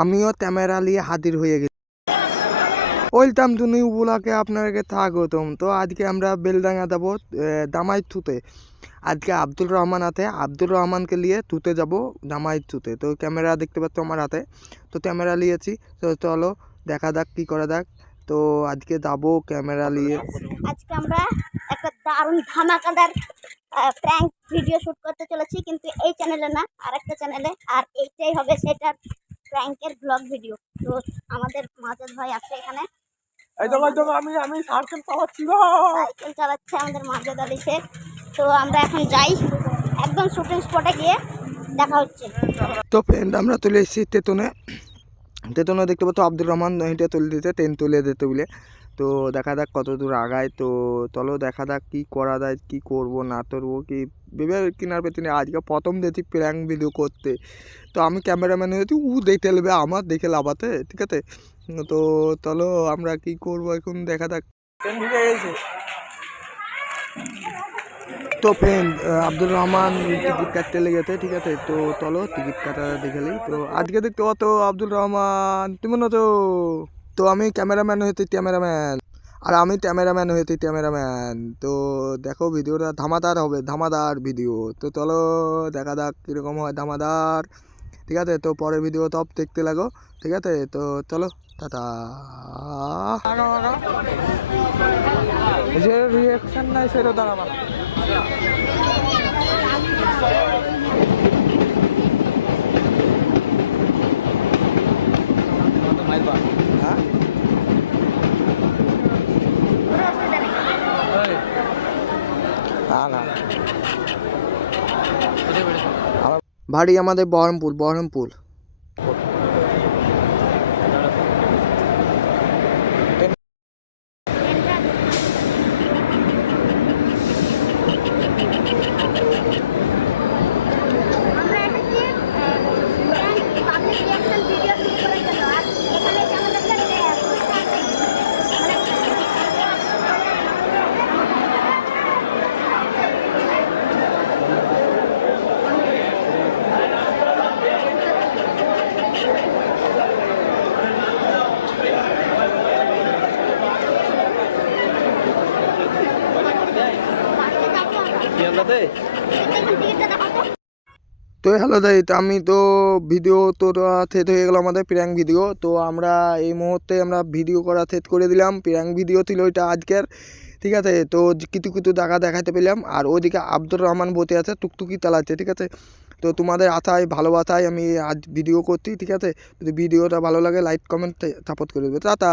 আমিও ক্যামেরা নিয়ে হাজির হয়ে গেছি। ওয়েলকাম টু নিউ ব্লগে আপনাকে স্বাগতম। তো আজকে আমরা বেলডাঙ্গা যাবো দামাইথুতে। আজকে আব্দুল রহমান হাতে, আব্দুল রহমানকে নিয়ে তুতে যাব দামাইথুতে। তো ক্যামেরা দেখতে পাচ্ছ আমার হাতে, তো ক্যামেরা নিয়েছি। তো চলো দেখা যাক কী করা যাক। তো আজকে যাবো ক্যামেরা নিয়ে। আজকে আমরা একটা দারুণ ধামাকাদার প্র্যাঙ্ক ভিডিও শুট করতে চলেছি, কিন্তু এই চ্যানেলে না, আর একটা চ্যানেলে। আর এইটাই হবে সেটার প্র্যাঙ্কের ব্লগ ভিডিও। তো আমাদের মাজেদ ভাই আছে এখানে, সাইকেল চালাচ্ছে আমাদের মাজেদ আলী শেখ। তো আমরা এখন যাই, একদম শুটিং স্পটে গিয়ে দেখা হচ্ছে। তো ফ্রেন্ড আমরা চলে এসেছি তেতুনে। তেতুনে দেখতে পাচ্ছ আব্দুল রহমান হেঁটে তুলে দিতে, ট্রেন তুলে দিতে বলে। তো দেখা যাক কত দূর আগায়। তো চলো দেখা যাক কী করা যায়, কী করবো না করবো, কি ভেবে কেনার পেছনে আজকে প্রথম দেখি প্র্যাঙ্ক ভিডিও করতে। তো আমি ক্যামেরাম্যান হয়েছি, দেখে নেবে আমার দেখে লাভাতে, ঠিক আছে। তো চলো আমরা কি করবো এখন দেখা যাক। তো ফ্রেন্ড আব্দুল রহমান টিকিট কাটতে লেগেছে, ঠিক আছে। তো চলো টিকিট কাটা দেখে নিই। তো আজকে দেখতে পাতো আব্দুল রহমান, তুমি না তো। তো আমি ক্যামেরাম্যান হয়েছি ক্যামেরাম্যান, আর আমি ক্যামেরাম্যান হয়েছি ক্যামেরাম্যান। তো দেখো ভিডিওটা ধামাদার হবে, ধামাদার ভিডিও। তো চলো দেখা যাক কীরকম হয়, ধামাদার, ঠিক আছে। তো পরে ভিডিও সব দেখতে লাগো, ঠিক আছে। তো চলো টাটা। যে রিয়াকশন নাই সেটা দাঁড়াবা না। বাড়ি আমাদের বহরমপুর, বহরমপুর। তো হ্যালো দাই, তো আমি তো ভিডিও তো সেট হয়ে গেলো আমাদের প্র্যাঙ্ক ভিডিও। তো আমরা এই মুহূর্তে আমরা ভিডিও করা সেট করে দিলাম। প্র্যাঙ্ক ভিডিও ছিল ওইটা আজকের, ঠিক আছে। তো কিছু কিছু জায়গা দেখাতে পেলাম। আর ওইদিকে আব্দুর রহমান বসে আছে, টুকটুকি চালাচ্ছে, ঠিক আছে। তো তোমাদের আশায় ভালোবাসায় আমি আজ ভিডিও করছি, ঠিক আছে। যদি ভিডিওটা ভালো লাগে লাইক কমেন্ট সাপোর্ট করে দেবে। টাটা।